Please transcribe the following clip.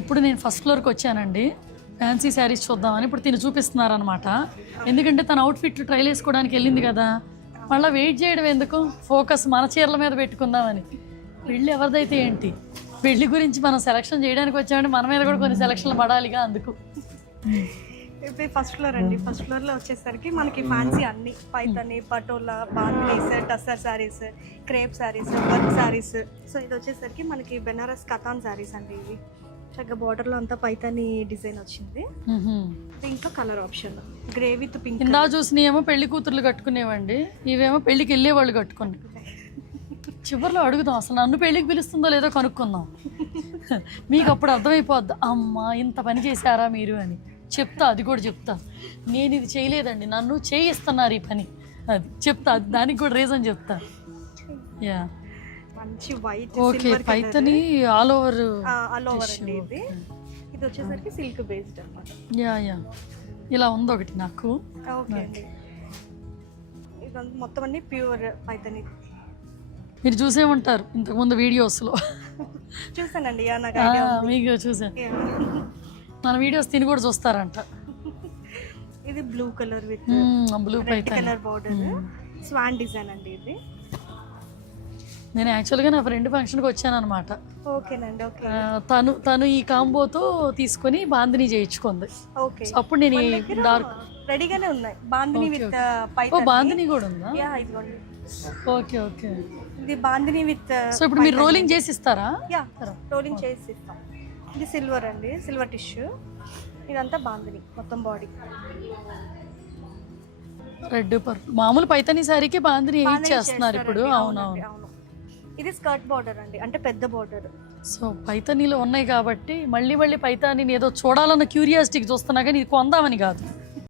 ఇప్పుడు నేను ఫస్ట్ ఫ్లోర్కి వచ్చానండి, ఫ్యాన్సీ శారీస్ చూద్దామని. ఇప్పుడు తిని చూపిస్తున్నారనమాట. ఎందుకంటే తన అవుట్ఫిట్ ట్రైల్ వేసుకోవడానికి వెళ్ళింది కదా, మళ్ళీ వెయిట్ చేయడం ఎందుకు, ఫోకస్ మన చీరల మీద పెట్టుకుందామని. పెళ్ళి ఎవరిదైతే ఏంటి, పెళ్లి గురించి మనం సెలక్షన్ చేయడానికి వచ్చామంటే మన మీద కూడా కొన్ని సెలక్షన్లు పడాలిగా, అందుకు. ఇప్పుడు ఫస్ట్ ఫ్లోర్ అండి. ఫస్ట్ ఫ్లోర్లో వచ్చేసరికి మనకి ఫ్యాన్సీ అన్ని Paithani, Patola, bandhanis, tussar saris, crepe saris, work saris. So ఇది వచ్చేసరికి మనకి బెనారస్ కథాన్ శారీస్ అండి. ఇవి చక్కగా బార్డర్లో అంతా పైతని డిజైన్ వచ్చింది. దీంట్లో colour option grey with pink. ఇందా చూసినేమో పెళ్లి కూతుర్లు కట్టుకునేవండి, ఇవేమో పెళ్లికి వెళ్ళే వాళ్ళు కట్టుకుని. చివరిలో అడుగుదాం, అసలు నన్ను పెళ్ళికి పిలుస్తుందో లేదో కనుక్కుందాం. మీకు అప్పుడు అర్థమైపోద్ది, అమ్మా ఇంత పని చేశారా మీరు అని. చెప్తా, అది కూడా చెప్తా. నేను ఇది చేయలేదండి, నన్ను చేయిస్తున్నారు ఈ పని, అది చెప్తా. దానికి కూడా రీజన్ చెప్తా. యా, మంచి white okay. Paithani all over అండి. ఇది వచ్చేసరికి సిల్క్ బేస్డ్ అన్నమాట. యా యా, ఇలా ఉంది ఒకటి నాకు. ఓకే అండి. ఇది మొత్తం అన్ని ప్యూర్ పైతని. మీరు చూసే ఉంటారు ఇంతకుముందు వీడియోస్లో. చూసానండి, నాకు ఐడియా ఉంది. మీకు చూసాను. మన వీడియోస్ తిని కూడా చూస్తారంట. ఇది blue colour with blue red colour border, Schwann design అండి. ఇది నేను యాక్చువల్గా నా ఫ్రెండ్ ఫంక్షన్కి వచ్చాను అనమాట. ఓకేనండి. ఓకే. తను ఈ కాంబోతో తీసుకొని బాందిని చేయించుకుంది. ఓకే. అప్పుడు నేను డార్క్ రెడీగానే ఉన్నాయి. బాందిని విత్ ఓ బాందిని కూడా ఉందా? యా, ఇదిగోండి. Okay okay. ఇది బాందిని విత్. సో ఇప్పుడు మీరు రోలింగ్ చేసి ఇస్తారా? యా, రోలింగ్ చేసి ఇస్తాం. ఇది సిల్వర్ అండి, సిల్వర్ టిష్యూ. ఇదంతా బాందిని మొత్తం బాడీ. Red purple. మామూలు పైతని శారీకి బాందిని చేస్తున్నారు ఇప్పుడు. అవునవును. ఇది స్కర్ట్ బార్డర్ అండి, అంటే పెద్ద బార్డర్. సో పైతనీలో ఉన్నాయి కాబట్టి మళ్ళీ పైతాని ఏదో చూడాలన్న క్యూరియాసిటీకి చూస్తున్నా, కానీ ఇది కొందామని కాదు.